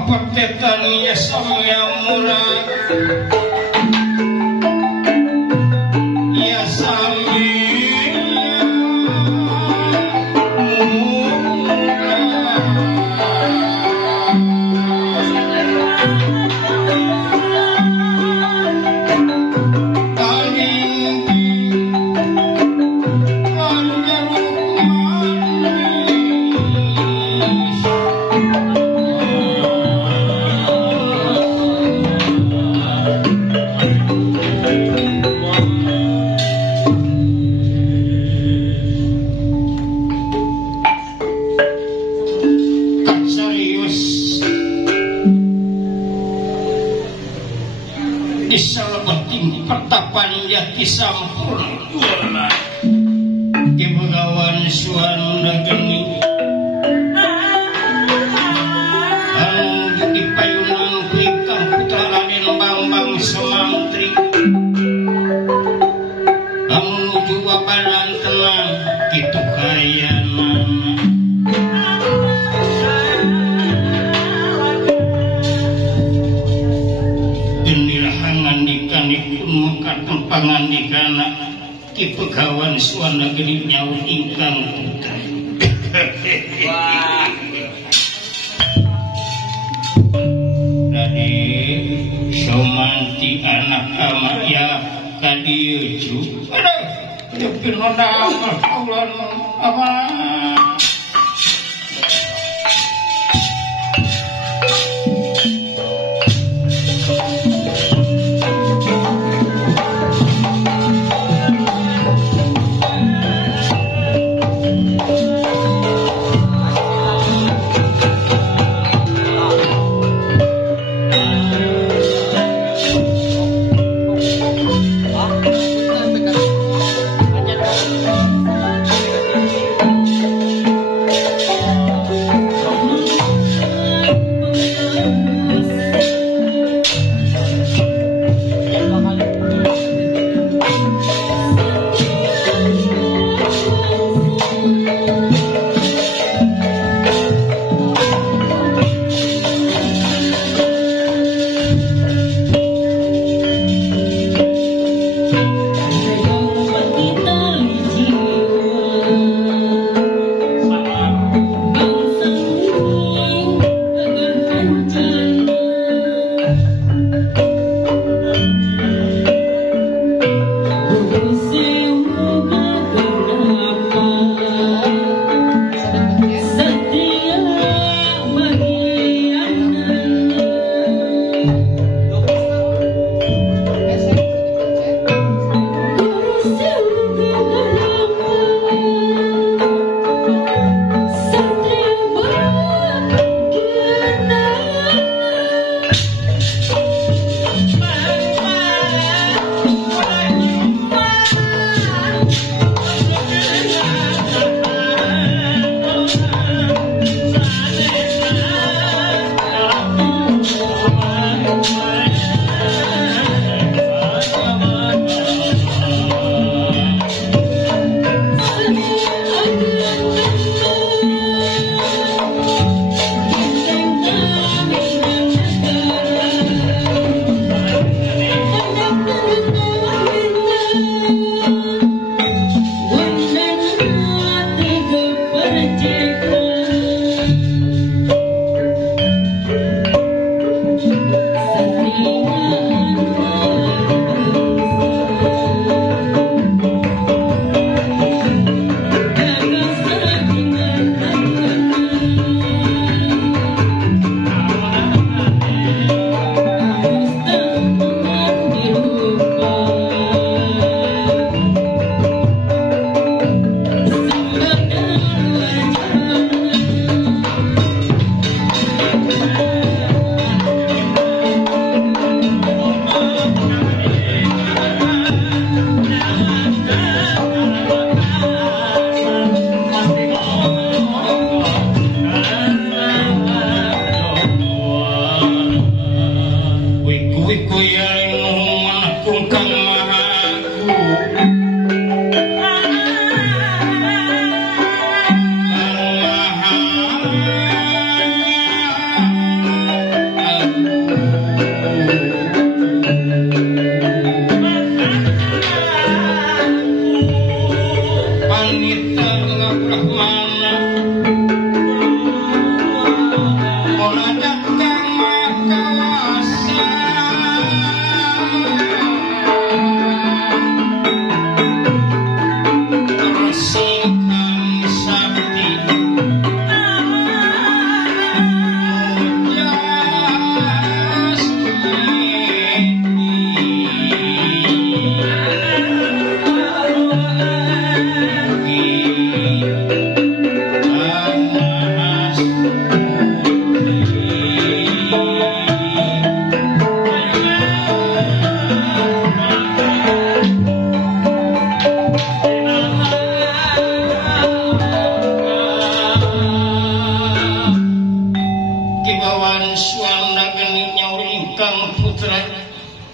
papatetan ya samya murad ya samya pertapan yaki sampurna ke Begawan Suwanda Geni anu di payunan ku ingkang putra Raden Bambang Sumantri anu nuju babadan tenang kitu kayanana pangandikana ki Begawan Suwanda Geni nyawa ingkang putra Dadi Somanti anak amaya kadieu ju aduh teu nodang kaulan apa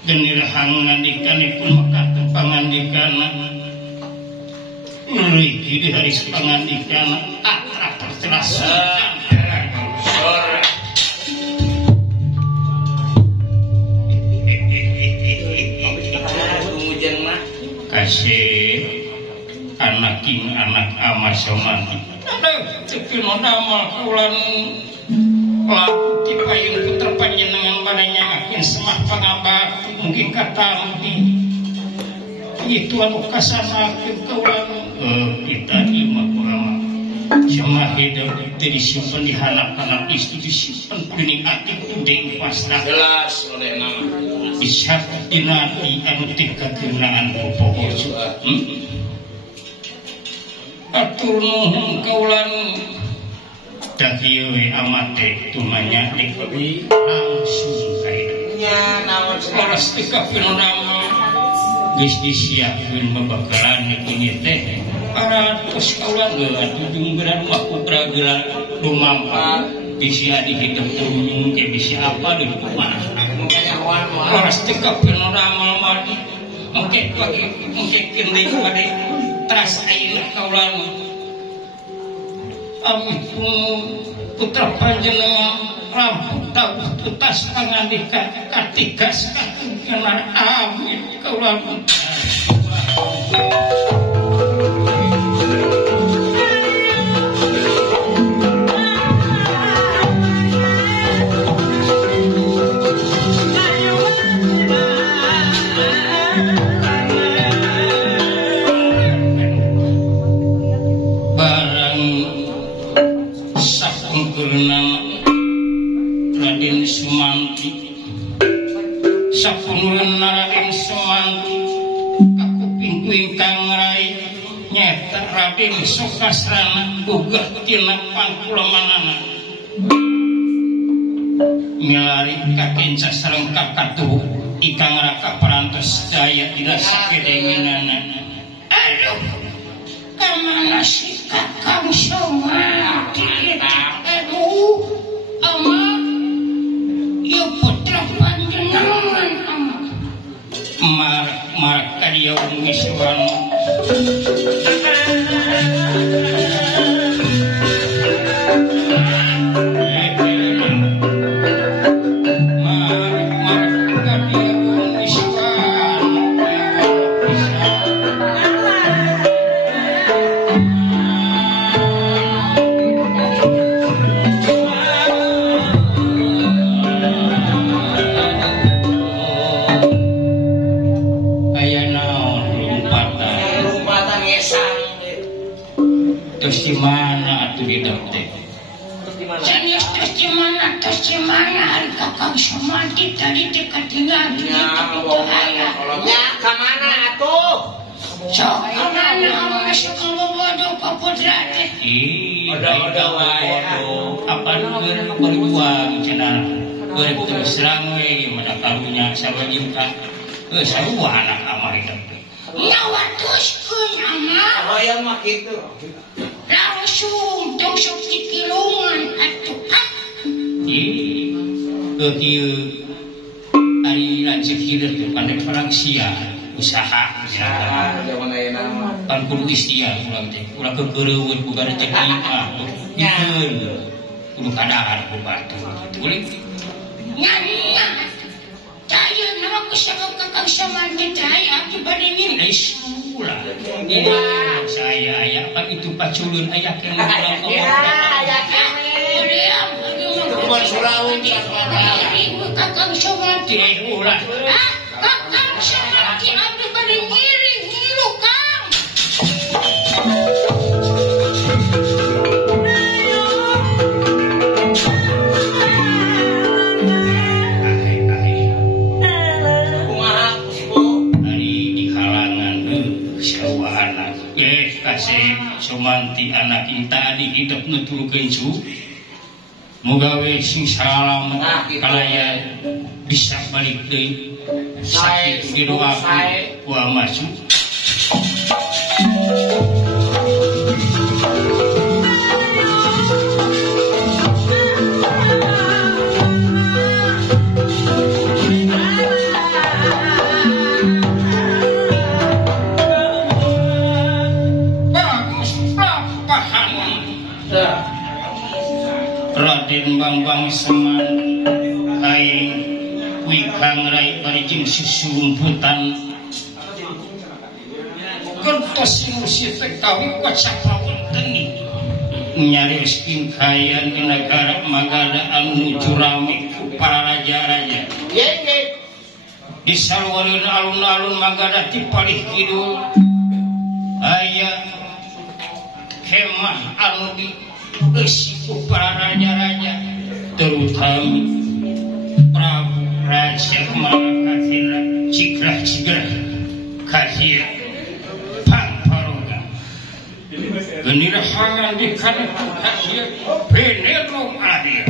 genirhang ngandikanipun mekaten pangandikana nurigi di hari pangandikana akrab pertelas sore hujan mah kasih anak ama somati aduh cekin nama kaulan laku kipayun putra panjenengan baranya akin semah pangabak mungkin kata itu anu kasanakeun kaulan kita imah ulama sama hidup dari simpen di hanap-hanap istri disimpen kuning ati kuning pasrah jelas oleh nama bisa dinati anu tingkat kenaan popo atur nuhun kaulan dakieu amate tumanya dikeuy langsung kaideunya naon sanes tikapun nama geus disiapkeun babakalan ini teh paratos kaulan ujung geran aku beragela dumampa bisa dihidup turun ke bisa apa di mana paras tikapun nama mati mungkin kendeng pada teras air kaulan amin putra panjenengan rampung tahu tutas pangandika katigas katungan amin kaulan Raden Sumanti sapunureun Raden Sumanti kakuping ingkang rai nyata Raden Sokasrana boga tina pangkulamanana milari kakenca sareng kakatuh ikang raka parantos daya dina sakedenginana aduh kamana si kakang Sumanti aduh ama ya putra panjenengan marak kadieu misuan terus di mana atuh di dokter? Terus di mana hari kakang Sumanti tadi dekat tinggal di ya kemana atuh? Sok kemana masuk ke bodoh Pak Putra teh? Bodoh wae apa nu berjuang cenah urip terus serang we mana karunya sawajib ka sarua anak amah hidup nyawatuskeun anak hoyong mah kitu langsung tusuk di kilungan atuh kieu ari lanceuk hideung teh pandai perang sia usaha zaman ayeuna mah pan kudu istiar urang teh ulah keureuweun boga rezeki mah dikeun kudu kadahar ku batu boleh nya caya nama kusagap kakang Sumanti caya aki bade niris ulah saya aya pan itu paculun aya kene aya kene bukan suraun kakang Sumanti ulah kakang Sumanti abdi bade ngiring ngilu kang kasih Sumanti anak yang tadi hidup nuturkeun cu muga we sing salamet kalaya bisa balik deui sakit didoakeun ku masuk Raden Bambang Seman kai wikang rai parijing susurumputan kertos musik kawi wacapawan teni nyarios ingkayan di negara Magada anu jurami ku para raja-raja di salwareun alun-alun Magada ti palih kidul aya kemah anu di Esiku para raja-raja terutama Prabu Raja Malakatira cigrah-cigrah kasia pangparoga genirahangan di kanku kasia penerong adir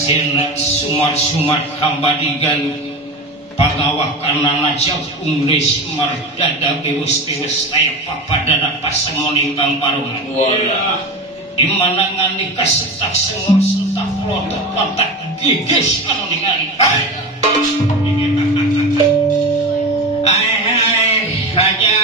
Sasena sumar-sumar kambadigan pangawah karena najab unglis mardada bewes-bewes taya papadana pasemoni bang parungan dimana ngani kasetak sengor sentak lotok pantak gigis anu ningali raja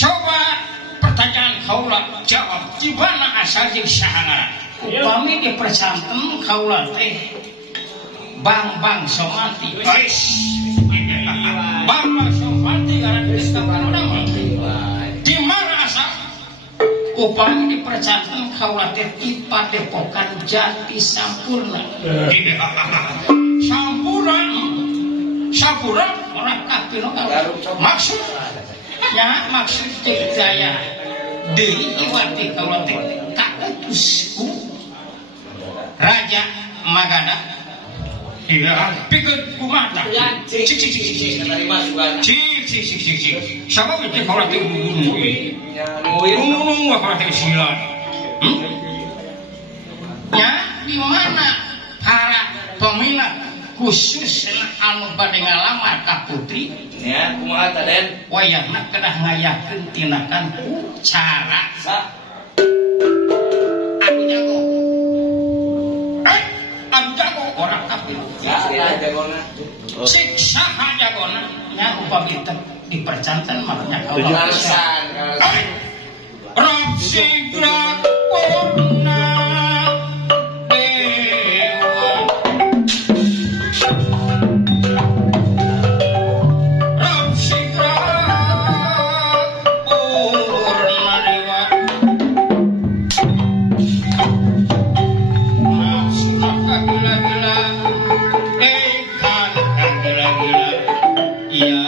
coba pertanyaan kaulah jawab di mana asal jeung saha upami dipercanten kaulah teh Bang Somati Bang Somati ngaran di mana asal upami dipercanten kaulah teh di Padepokan Jati Sampurna Sampurna orang kapino maksud daya deui iwati kaula teh kautusku Raja Magada iya pikeun kumaha cik sama teh kaula teh gunung kaula teh silan nya di mana para peminat khusus anu bade ngalamar ka putri ya kumaha teh Den wayahna kedah ngayakeun tinakan ku cara anu jago orang kafir ya jagona siksa jagona nya upami dipercanten makanya kaula Rob sigrat purna Ya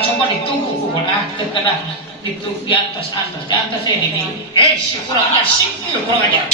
Coba ditunggu itu di atas ini kurang asik kurang aja.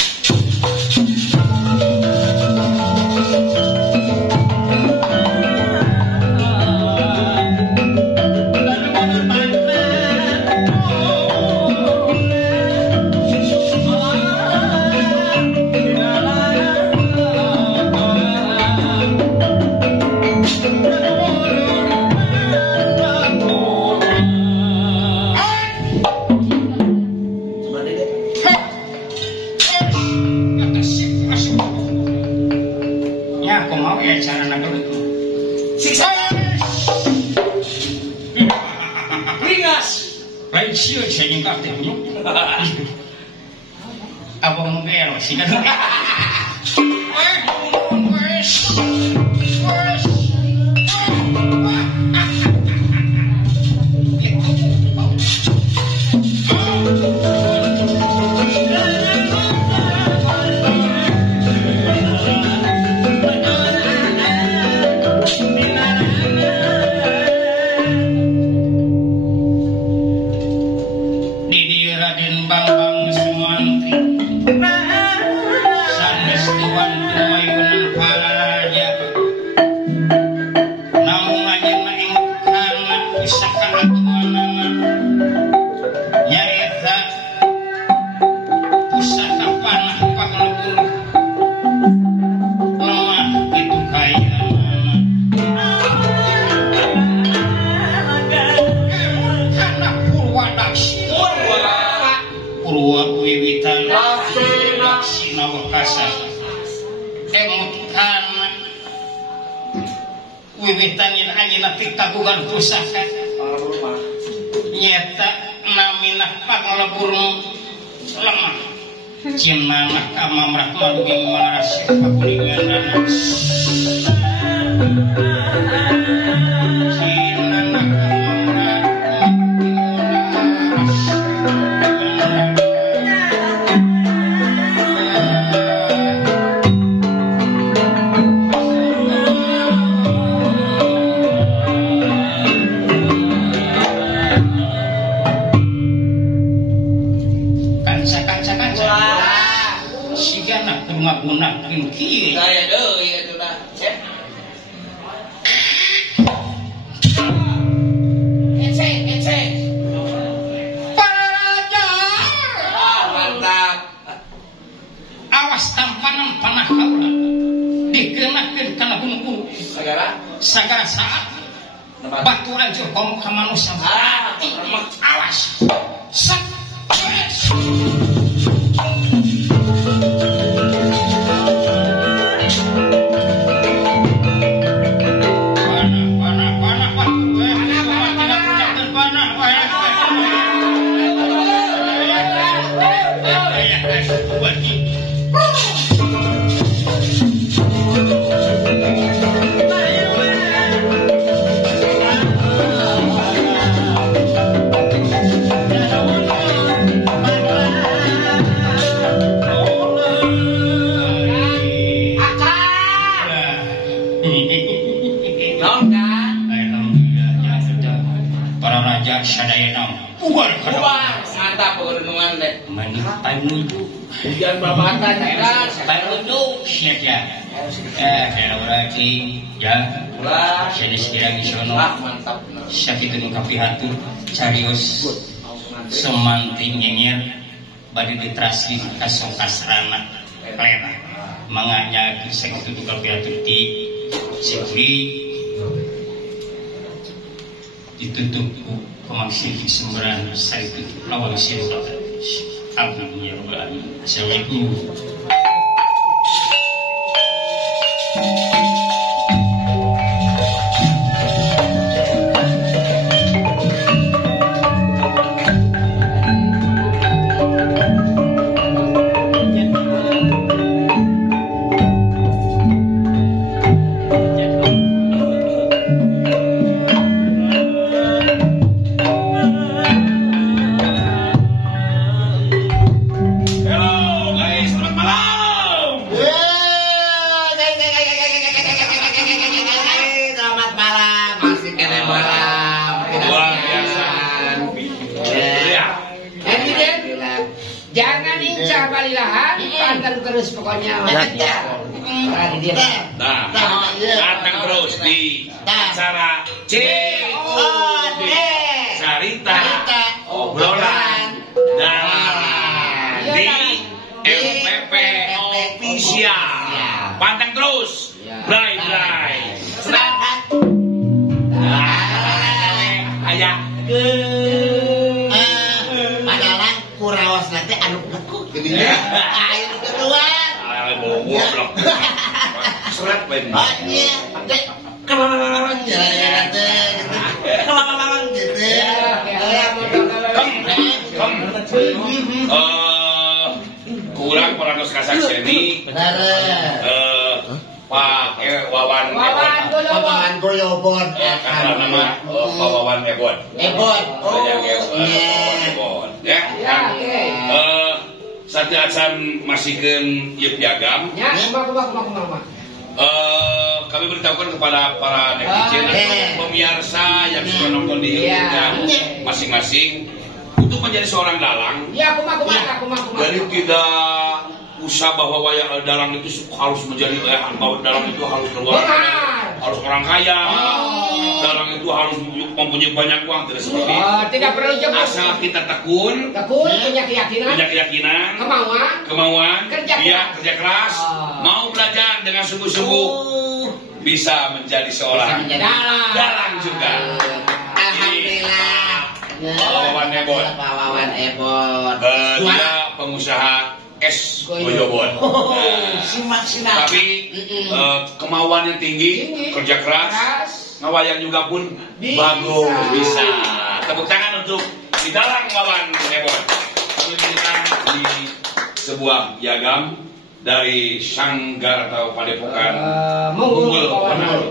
Abang mungkin sih kan? Wiwitanin anjeunna ti kagungan pusaka nyata namina panglebur lemah cinana kamamrah mambing marasih kakulingan cinana kamamrah gunakeun kieu aya deui atuh dah ece para raja mantap awas tampanan panah kaula dikenakeun kana gunung sagara saat batu anjur komo ka manusia awas sak Hujan babatan kan, baru duduk saja. Berarti ya, jadi sekiranya sono. Sakit itu kapihatur, carios semanting nyenyer, badi diterasi kasong kasrana, lena. Manganya sakit itu kapihatur di sekuri. ditutup ku pemangsih sembaran saitu lawang sirah. Amin ya rabbal alamin. Assalamualaikum. Terus pokoknya datang terus di acara COD Cerita Obrolan Dalam di MPP Official. Pantang terus Bray ayah padahal kurawas nanti anu lekuk gini ayo keluar goblok surat ben kelalang ya nanti kelalang gitu kurang peranos kasakseni Pak Wawan Goyobon nama Pak Wawan Ebon ya satu acan masihkan ieu piagam kami beritahukan kepada para netizen atau pemirsa yang sudah nonton di YouTube masing-masing untuk menjadi seorang dalang dari tidak usah bahwa wayang dalang itu harus menjadi bahwa dalang itu harus keluar harus orang kaya dalang itu harus mempunyai banyak uang tidak seperti itu tidak perlu asal kita tekun punya keyakinan kemauan kerja keras mau belajar dengan sungguh-sungguh bisa menjadi seorang dalang juga. Alhamdulillah. Wawan Ebon dia pengusaha es goyobon. Tapi kemauan yang tinggi, kerja keras, ngawayang juga pun bagus bisa. Tepuk tangan untuk di dalang Wawan Ebon. Kami berikan di sebuah piagam dari Sanggar atau Padepokan Unggul Penang.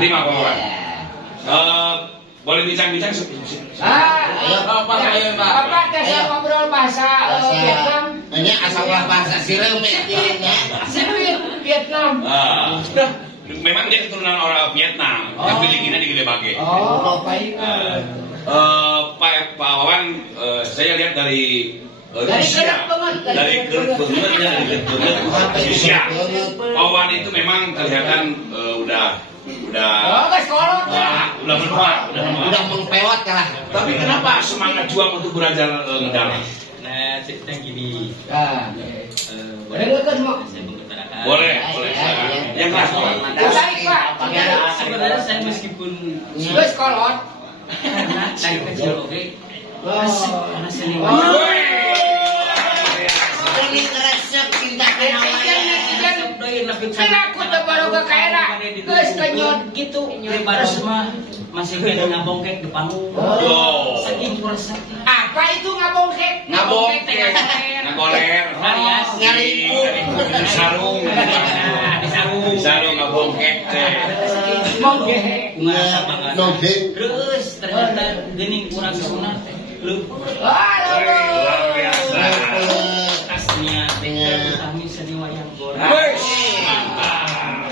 Terima Pak Wawan. Boleh bincang-bincang Bapak saya ngobrol bahasa Vietnam. Ini asalnya bahasa Sireum Vietnam. Memang dia keturunan orang Vietnam, tapi dinginnya di Gede Bage. Baik. Pak Wawan, saya lihat dari Rusia, dari Rusia. Pak Wawan itu memang kelihatan udah mengpewat kalah. Tapi kenapa semangat juang untuk belajar ngedalang? Nah, cerita gini. Boleh. Yang kelas Pak. Sebenarnya saya meskipun sudah sekolah, dari kecil oke. Karena seni Ini resep cinta kan aku tuh baru ke Kaira, terus kenyot gitu. Terus mah masih kayak ngabongkek di panggung. Saking resepnya. Apa itu ngabongkek? Ngagoler, ngaripu, sarung, ngabongkek teh. Terus ternyata gini kurang sunat teh. Luar biasa. Tasnya kami seni wayang golek.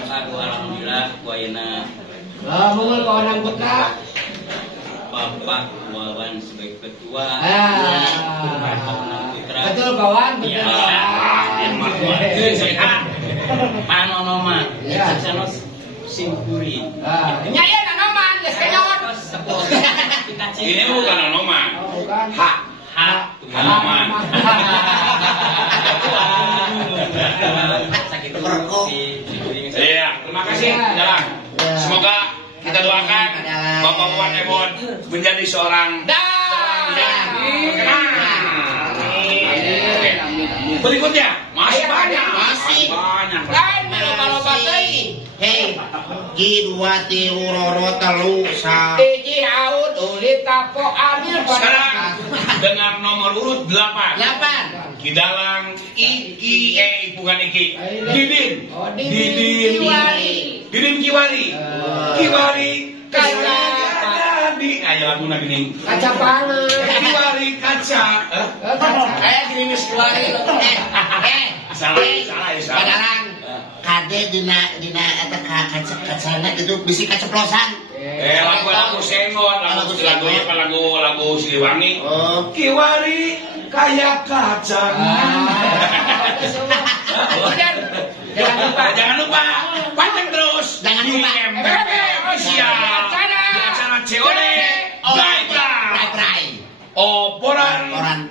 Aduh alhamdulillah wayana. Mungkin orang kota. Bapak Wawan sebagai ketua. Betul kawan, betul. Panonoma. Sana simpuri. Nyaya nanoman, geus kenyot. Ini bukan anoman. Hak. Anoman. Sakit perut. Iya, terima kasih. Jalan. Semoga kita kita doakan Bapak Wan Emon menjadi seorang dalang. Berikutnya masih banyak. Hei, Giduati Uroro Telu Sa. Sekarang dengan nomor urut 8. Kidalang bukan Iki. Didin Kiwari. Ayo lagu gini. Kaca banget. Kiwari kaca. Kayak gini nih Kiwari. Salah. Padalang kade dina eta kacana itu bisi kaceplosan. Lagu sengot, lagu Siliwangi. Kiwari kayak kacang. Jangan lupa panteng terus. Jangan lupa. Di acara COD Bray. Oporan